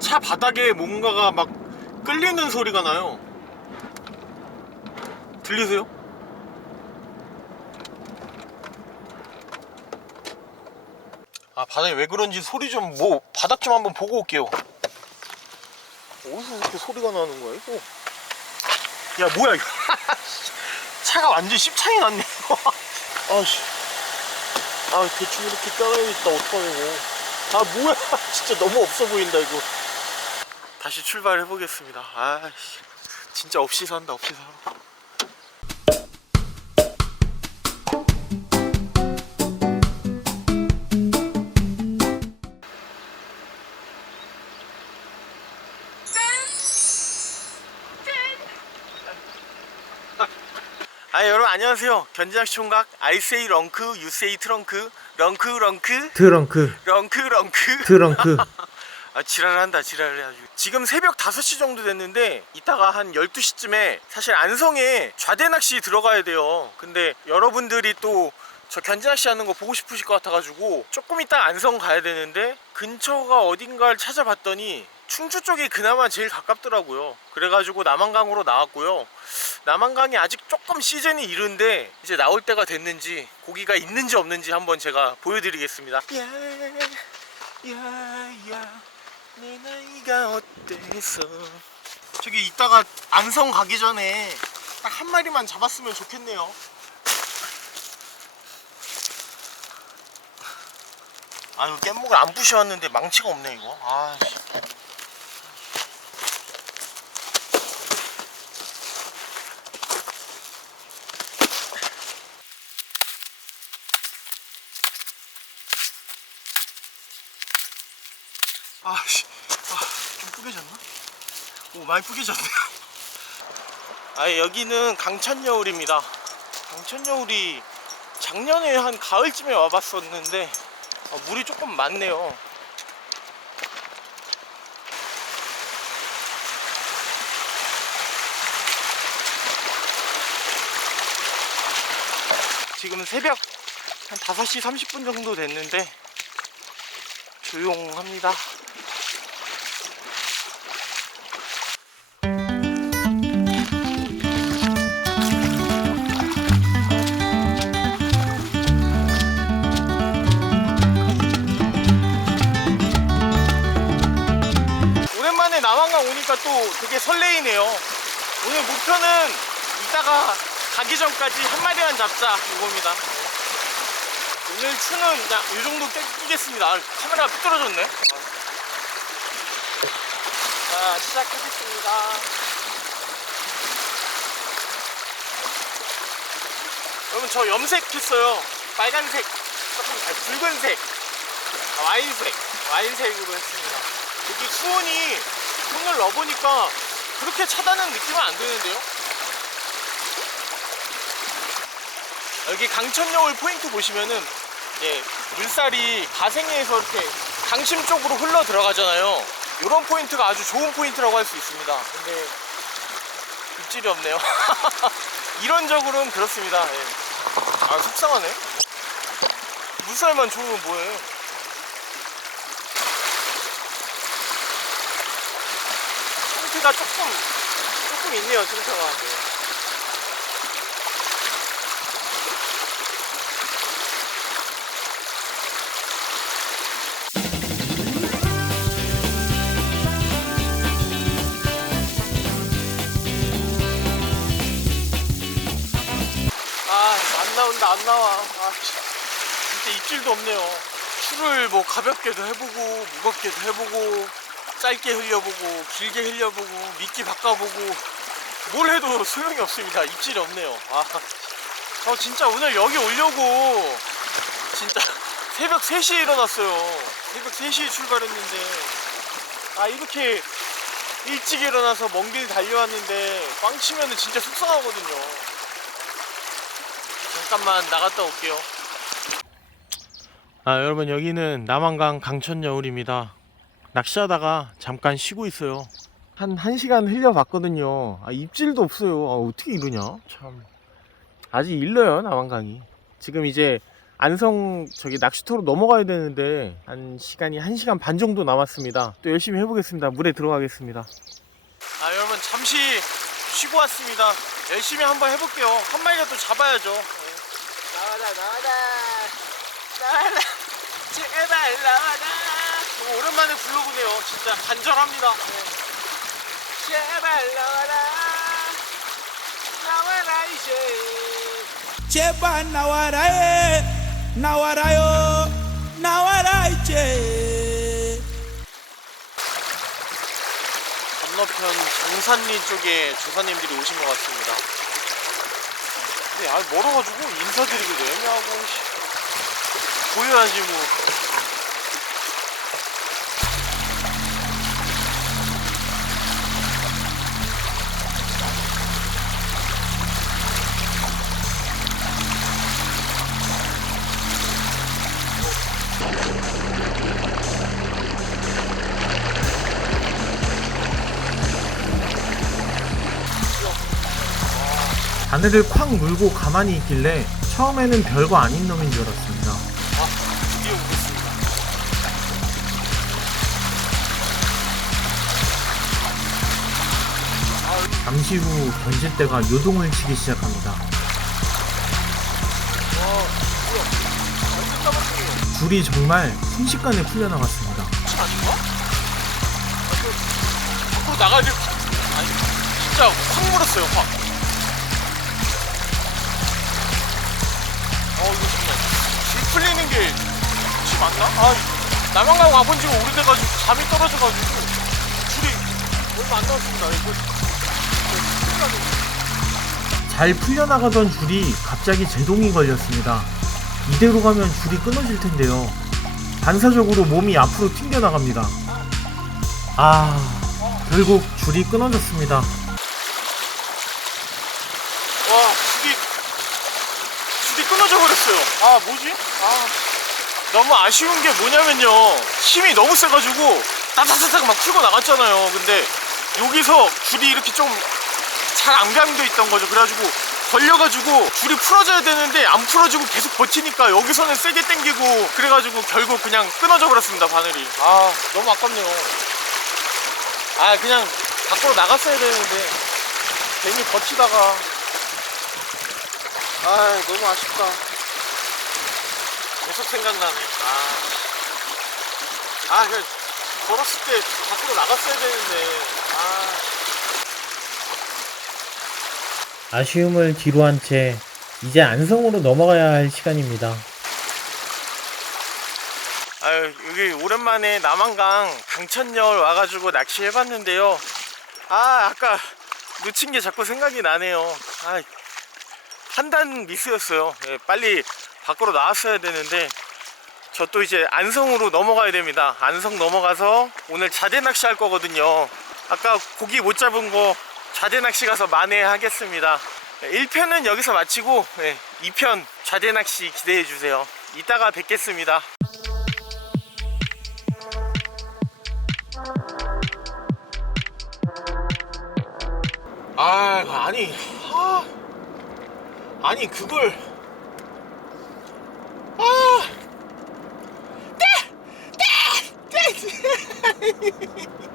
차 바닥에 뭔가가 막 끌리는 소리가 나요. 들리세요? 아 바닥에 왜 그런지 소리 좀 뭐 바닥 좀 한번 보고 올게요. 어디서 이렇게 소리가 나는 거야 이거? 야 뭐야 이거? 차가 완전 씹창이 났네. 아씨. 아 대충 이렇게 깔아야겠다 어떡하냐고. 아 뭐야 진짜 너무 없어 보인다 이거. 다시 출발해 보겠습니다. 아씨 진짜 없이 산다 없이 살아. 아 여러분 안녕하세요. 견진학 총각 아이세이 렁크 유세이 트렁크 렁크 렁크. 트렁크. 렁크 렁크. 트렁크. 아 지랄한다 지랄해 아주 지금 새벽 5시 정도 됐는데 이따가 한 12시쯤에 사실 안성에 좌대 낚시 들어가야 돼요. 근데 여러분들이 또 저 견제 낚시 하는 거 보고 싶으실 것 같아가지고 조금 이따 안성 가야 되는데 근처가 어딘가를 찾아봤더니 충주 쪽이 그나마 제일 가깝더라고요. 그래가지고 남한강으로 나왔고요. 남한강이 아직 조금 시즌이 이른데 이제 나올 때가 됐는지 고기가 있는지 없는지 한번 제가 보여드리겠습니다. 야야 내 나이가 어때서? 저기 이따가 안성 가기 전에 딱 한 마리만 잡았으면 좋겠네요. 아유 깻목을 안 부셔왔는데 망치가 없네 이거. 아 아씨. 아, 좀 뿌개졌나? 오 많이 뿌개졌네요. 아 여기는 강천여울입니다. 강천여울이 작년에 한 가을쯤에 와봤었는데 아, 물이 조금 많네요. 지금 새벽 한 5시 30분 정도 됐는데 조용합니다 오늘 목표는 이따가 가기 전까지 한 마리만 잡자 이겁니다. 오늘 추는 그냥 이 정도 깨- 끼겠습니다. 아, 카메라가 삐뚤어졌네. 자, 시작하겠습니다. 여러분 저 염색했어요. 빨간색, 조금 아니, 붉은색, 아, 와인색, 와인색으로 했습니다. 여기 수온이 손을 넣어보니까 그렇게 차다는 느낌은 안 드는데요? 여기 강천여울 포인트 보시면은 이제 물살이 가생에서 이렇게 강심 쪽으로 흘러 들어가잖아요. 이런 포인트가 아주 좋은 포인트라고 할 수 있습니다. 근데 입질이 없네요. 이론적으로는 그렇습니다. 예. 아 속상하네. 물살만 좋으면? 상 태가 조금 조금 있네요 상태가. 네. 아안 나온다 안 나와. 아 진짜 입질도 없네요. 추를 뭐 가볍게도 해보고 무겁게도 해보고 짧게 흘려보고 길게 흘려보고 미끼 바꿔보고 뭘 해도 소용이 없습니다. 입질이 없네요. 아, 저 진짜 오늘 여기 오려고 진짜 새벽 3시에 일어났어요. 새벽 3시에 출발했는데 아 이렇게 일찍 일어나서 먼 길 달려왔는데 꽝 치면은 진짜 속상하거든요. 잠깐만 나갔다 올게요. 아 여러분 여기는 남한강 강천여울입니다 낚시하다가 잠깐 쉬고 있어요. 한 1시간 흘려봤거든요. 아, 입질도 없어요. 아, 어떻게 이러냐? 참. 아직 일러요, 남한강이. 지금 이제 안성 저기 낚시터로 넘어가야 되는데 한 시간이 1시간 반 정도 남았습니다. 또 열심히 해보겠습니다. 물에 들어가겠습니다. 아 여러분 잠시 쉬고 왔습니다. 열심히 한번 해볼게요. 한 마리라도 잡아야죠. 나와라 나와라 나와라 제발 나와라 오랜만에 불러보네요. 진짜 간절합니다. 네. 제발 나와라 나와라 이제 제발 나와라 에 나와라요 나와라 이제 건너편 정산리 쪽에 조사님들이 오신 것 같습니다. 근데 아 멀어가지고 인사드리기도 애매하고 씨. 보여야지 뭐. 바늘을 콱 물고 가만히 있길래 처음에는 별거 아닌 놈인 줄 알았습니다. 아, 드디어 오겠습니다. 잠시 후 견질대가 요동을 치기 시작합니다. 줄이 정말 순식간에 풀려나갔습니다. 아닌가? 나가야 될. 아니, 진짜 확 물었어요, 확. 어 이거 정말. 줄 풀리는 게지 맞나? 아 남양강 와본 지가 오래돼가지고 감이 떨어져가지고 줄이 얼마 안 나왔습니다. 이거 잘 풀려나가던 줄이 갑자기 제동이 걸렸습니다. 이대로 가면 줄이 끊어질 텐데요. 반사적으로 몸이 앞으로 튕겨나갑니다. 아 결국 줄이 끊어졌습니다 와 줄이 줄이 끊어져 버렸어요. 아 뭐지? 아 너무 아쉬운 게 뭐냐면요. 힘이 너무 세가지고 따다다닥 막 풀고 나갔잖아요. 근데 여기서 줄이 이렇게 좀 잘 안감돼 있던 거죠. 그래가지고 걸려가지고 줄이 풀어져야 되는데 안 풀어지고 계속 버티니까 여기서는 세게 당기고 그래가지고 결국 그냥 끊어져 버렸습니다 바늘이. 아 너무 아깝네요. 아 그냥 밖으로 나갔어야 되는데 괜히 버티다가 아 너무 아쉽다 계속 생각나네. 아, 아, 그 걸었을 때 밖으로 나갔어야 되는데. 아. 아쉬움을 뒤로 한 채 이제 안성으로 넘어가야 할 시간입니다. 아유 여기 오랜만에 남한강 강천열 와가지고 낚시해봤는데요. 아 아까 놓친 게 자꾸 생각이 나네요. 아 판단 미스였어요. 예, 빨리 밖으로 나왔어야 되는데 저 또 이제 안성으로 넘어가야 됩니다. 안성 넘어가서 오늘 자대 낚시 할 거거든요. 아까 고기 못 잡은 거 자대 낚시 가서 만회하겠습니다. 1편은 여기서 마치고 2편 자대 낚시 기대해 주세요. 이따가 뵙겠습니다. 아 아니 아, 아니 그걸 아 네! 네! 네!